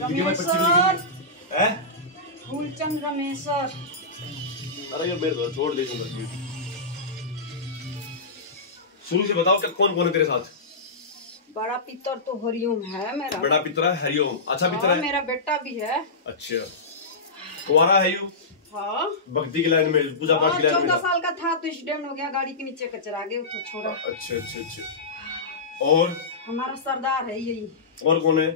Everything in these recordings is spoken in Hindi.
रमेश्वर फूलचंद रमेश्वर। अरे ये मेरे छोड़ दे। शुरू से बताओ क्या कौन कौन है तेरे साथ? बड़ा पितर तो हरिओम है मेरा। बड़ा पितर है हरिओम। अच्छा पितर है। मेरा बेटा भी है। अच्छा कुंवारा है यू? हाँ भक्ति की लाइन में, पूजा पाठ की लाइन में। 14 साल का था तो एक्सीडेंट हो गया, गाड़ी के नीचे कचरा गया तो छोड़ा। अच्छा अच्छा अच्छा। और हमारा सरदार है यही। और कौन है?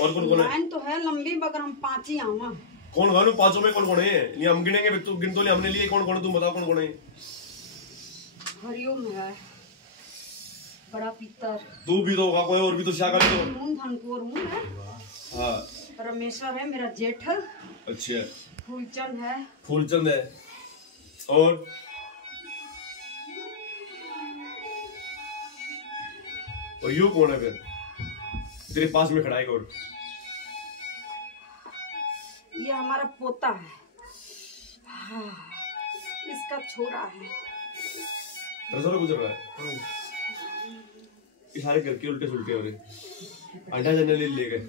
और कौन कौन है? लाइन तो है लंबी मगर हम 5 ही आवा। कौन गानो 5 में कौन कौन है? ये हम गिनेंगे, तू गिन तो ले हमने लिए। कौन कौन है तुम बताओ कौन कौन है? हरिओम है, बड़ा पितर। तू भी तो होगा, कोई और भी तो शाखा भी तो। मून धनकोर हूँ मैं। हाँ रमेश्वर है मेरा जेठ। अच्छा फूलचंद है। फूलचंद है। और यू कौन है फिर तेरे पास में खड़ा है? और ये हमारा पोता है। हाँ, इसका छोरा है। गुजर रहा है। इशारे करके उल्टे सुलटे हो रहे। अंडा जनरली ले गए।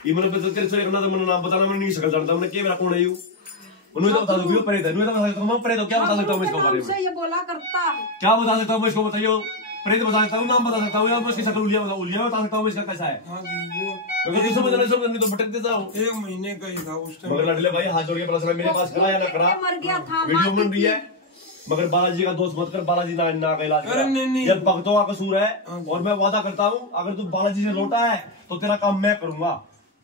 ये मतलब तेरे से करना तो मैंने नाम बताना, मैंने नहीं शकल जानता। मैंने क्या कौन है यू? उन्होंने तो बता दो क्यों प्रेत है। उन्होंने तो बता सकता हूं प्रेत हो। क्या बता सकता हूं मैं इसके बारे में? ये बोला करता है। क्या बता सकता हूं मैं इसको? बताइए। प्रेत बता सकता हूं, नाम बता सकता हूं, या मैं इसकी शक्ल उलिया बता सकता हूं इसका कैसा है। हां जी वो अगर तू समझ नहीं तो भटक देता हूं। 1 महीने का ही था उस टाइम। मगर लड़ले भाई हाथ जोड़ के प्रार्थना मेरे पास करा या ना करा, मर गया था। वीडियो बन रही है। मगर बालाजी का दोस्त मत कर, बालाजी ना का इलाज अरे नहीं। जब भक्तों का कसूर है। और मैं वादा करता हूँ अगर तू बालाजी से लौटा है तो तेरा काम मैं करूंगा।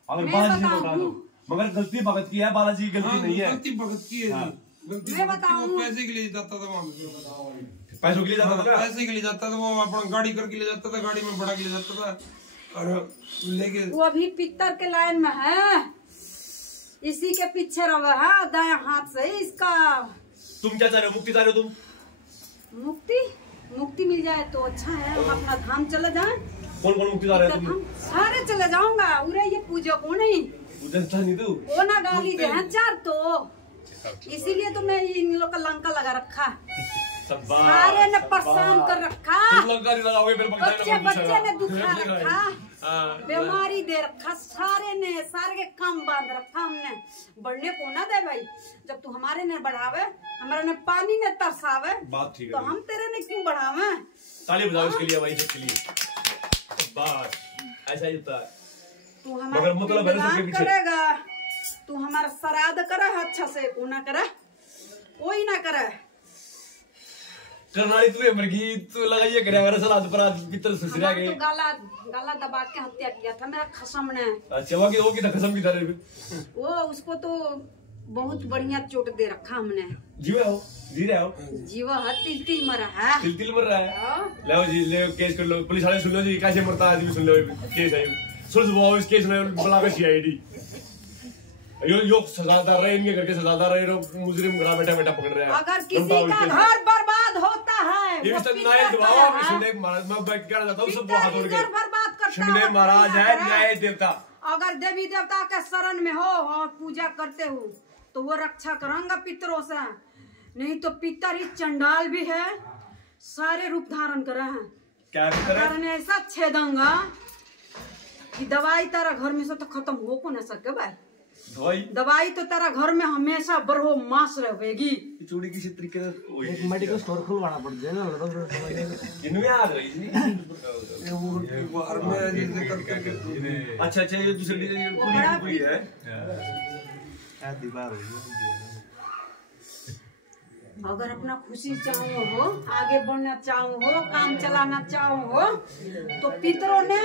अगर बालाजी से लौटा तो मगर गलती भगत की है, बालाजी की गलती नहीं है। गलती भगत की है। गलती वो पैसे के लिए जाता था वहाँ। पैसों के लिए जाता था? पैसे के लिए जाता था वो, अपना गाड़ी करके ले जाता था, गाड़ी में बड़ा के ले जाता था और लेके। वो अभी पितर के लाइन में है, इसी के पीछे रहा है दाया हाथ से इसका। तुम क्या चाह रहे हो? मुक्ति चाह रहे हो तुम? मुक्ति मिल जाए तो अच्छा है। हम अपना धाम चले जाए। कौन कौन मुक्ति चाह रहे हो तुम? सारे चले जाऊंगा। उरे ये पूजा को नहीं तू वो ना गाली दे हैं चार तो इसीलिए तो मैं इन लोग का लंका लगा रखा। सारे ने परेशान कर रखा। बच्चे ने दुखा रखा, बीमारी दे रखा। सारे के काम बांध रखा हमने। बढ़ने को ना दे भाई। जब तू हमारे ने बढ़ावे, हमारे ने पानी ने तरसावे, बात ठीक है तो हम तेरे ने क्यों बढ़ावे? ताली बजाओ इसके लिए भाई, इसके लिए। बस ऐसा ही होता है। तू हमारा मतलब करेगा, तू हमारा श्राद्ध करे अच्छा से, को ना करे, कोई ना करे। करनाली तू मरगी तू लगाइए करे अगर सलाद पर पितर ससुरा गए। तो गाला दबा के हत्या किया था मेरा खसम ने। अच्छा वो की खसम की तरह वो उसको तो बहुत बढ़िया चोट दे रखा हमने। जी रहे हो जीवा तिल मर रहा है। तिल मर रहा है। लो जी ले केस कर लो, पुलिस वाले सुन लो जी कैसे मरता आदमी, सुन लो केस है। सुन वो इस केस में बुला के सीआईडी यो सजादार रहे, इनके घर के सजादार रहे, मुजरिम घर बैठा बैठा पकड़ रहे हैं। अगर किसी का घर बर्बाद होता है ये सब न्याय दिलाओ। मैं सुनने महाराज मैं कहना चाहता हूँ सब हाथ जोड़ के बर्बाद करता सुनने महाराज है न्याय देवता। अगर देवी देवता के शरण में हो और पूजा करते हो तो वो रक्षा करेंगे पितरों से। नहीं तो पितर ही चंडाल भी है, सारे रूप धारण करे हैं। क्या करे? ऐसा छेदंगा कि दवाई तारा घर में से तो खत्म हो को न सके भाई। दवाई तो तेरा घर में हमेशा बरहो मास रहेगी। चूड़ी किसी तरीके से एक मेडिकल स्टोर खुलवाना पड़ जाए ना तो इनमें आ रही ये बाहर में जैसे करके। अच्छा ये दूसरी पूरी है दीवार। अगर अपना खुशी चाहो हो, आगे बढ़ना चाहो हो, काम चलाना चाहो हो तो पितरों ने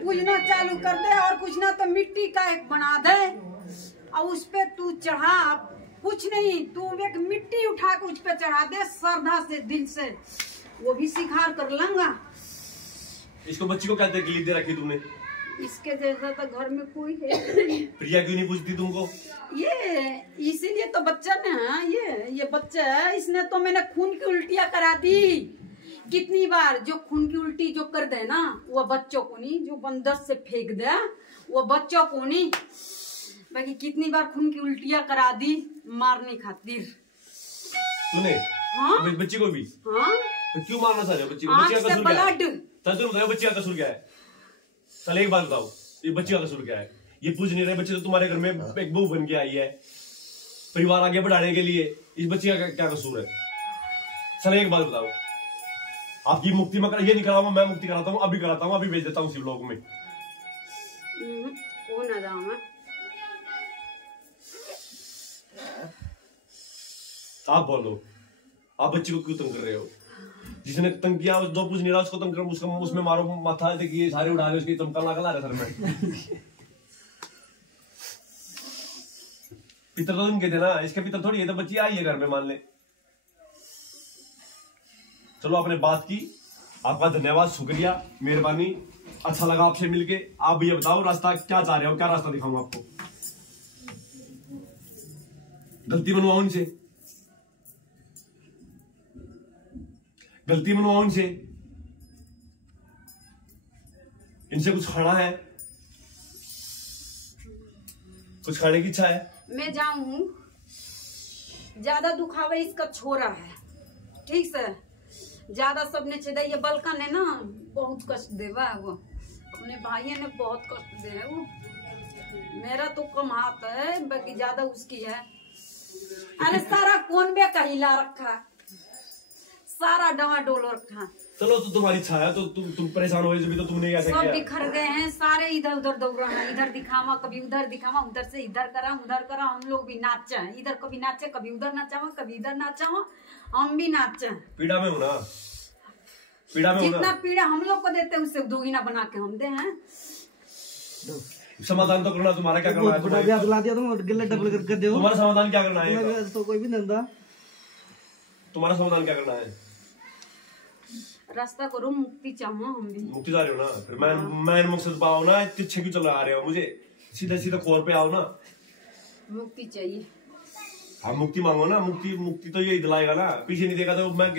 पूजना चालू कर दे और कुछ ना तो मिट्टी का एक बना दे और उस पे तू चढ़ा। कुछ नहीं, तू एक मिट्टी उठा के उस पे चढ़ा दे श्रद्धा से, दिल से, वो भी स्वीकार कर लेंगा। इसको बच्ची को क्या तकलीफ दे रखी तुमने? इसके जैसा तो घर में कोई है। प्रिया क्यों नहीं पूछती तुमको? ये इसीलिए तो बच्चा ने ये बच्चा है, इसने तो मैंने खून की उल्टियां करा दी कितनी बार। जो खून की उल्टी जो कर दे ना वो बच्चों को नहीं, जो बंदर से फेंक दे वो बच्चों को नहीं, बाकी कितनी बार खून की उल्टियां करा दी मारने खातिर। तूने? हाँ बच्ची को भी? हाँ। तो क्यों मारना चाह रहे हो बच्ची को? आँख से ब्लड चल तुम बताओ बच्ची का कसूर क्या है? चल एक बात बताओ, ये बच्ची का कसूर क्या है? ये पूछ नहीं रहे बच्चे तो तुम्हारे घर में एक बहू बन के आई है परिवार आगे बढ़ाने के लिए, इस बच्ची का क्या कसूर है? चल एक बात बताओ, आपकी मुक्ति में ये नहीं कराऊंगा, मैं मुक्ति कराता हूँ, अभी कराता हूँ, अभी भेज देता हूँ शिवलोक में। आप बोलो, आप बच्ची को क्यों तंग कर रहे हो? जिसने तंग किया जो पूछ नहीं रहा उसको तंग करो, उसको उसमें मारो माथा, देखिए सारे उड़ा रहे उसकी चमका लगा रहे सर में। पितर तो इनके थे ना, इसके पितर थोड़ी है, तो बच्ची आई है घर में मान ले। चलो आपने बात की, आपका धन्यवाद, शुक्रिया, मेहरबानी, अच्छा लगा आपसे मिलके। आप ये बताओ रास्ता क्या चाह रहे हो, क्या रास्ता दिखाऊं आपको? गलती मनवाओ इनसे, गलती मनवाओ इनसे, इनसे कुछ खाना है, कुछ खाने की इच्छा है? मैं जाऊं, ज्यादा दुखावा इसका छोरा है, ठीक से ज्यादा सबने छेदा, ये बलकन है ना बहुत कष्ट देवा है, वो अपने भाई ने बहुत कष्ट दे है वो। मेरा तो कम हाथ है, बाकी ज्यादा उसकी है। अरे सारा कौन बे का हिला रखा, सारा डवा डोल रखा। चलो तो तुम्हारी इच्छा है तो तुम परेशान हो जब तो तुमने कैसे सब किया? बिखर गए हैं सारे, इधर उधर दौड़ रहे हैं, इधर दिखावा कभी उधर दिखावा, उधर से इधर करा उधर करा। हम लोग भी नाचे, इधर कभी नाचे कभी उधर नाचावा, कभी इधर नाचावा, हम भी नाचे। पीड़ा में हो ना, पीड़ा में हो ना। जितना पीड़ा हम लोग को देते हैं उससे दोगुना बना के हम दे हैं। समाधान तो करना, तुम्हारा क्या करना है? तुम्हारा समाधान क्या करना है? तो कोई भी धंधा, तुम्हारा समाधान क्या करना है? रास्ता करो, मुक्ति चाहो, हम भी मुक्ति जा रहे हो ना, फिर मैं मकसद पाओ ना, पीछे क्यों चला आ रहे हो? मुझे सीधा सीधा खोर पे आओ ना, मुक्ति चाहिए। हाँ मुक्ति मांगो ना, मुक्ति तो यही दिलाएगा ना, पीछे नहीं देखा तो मैं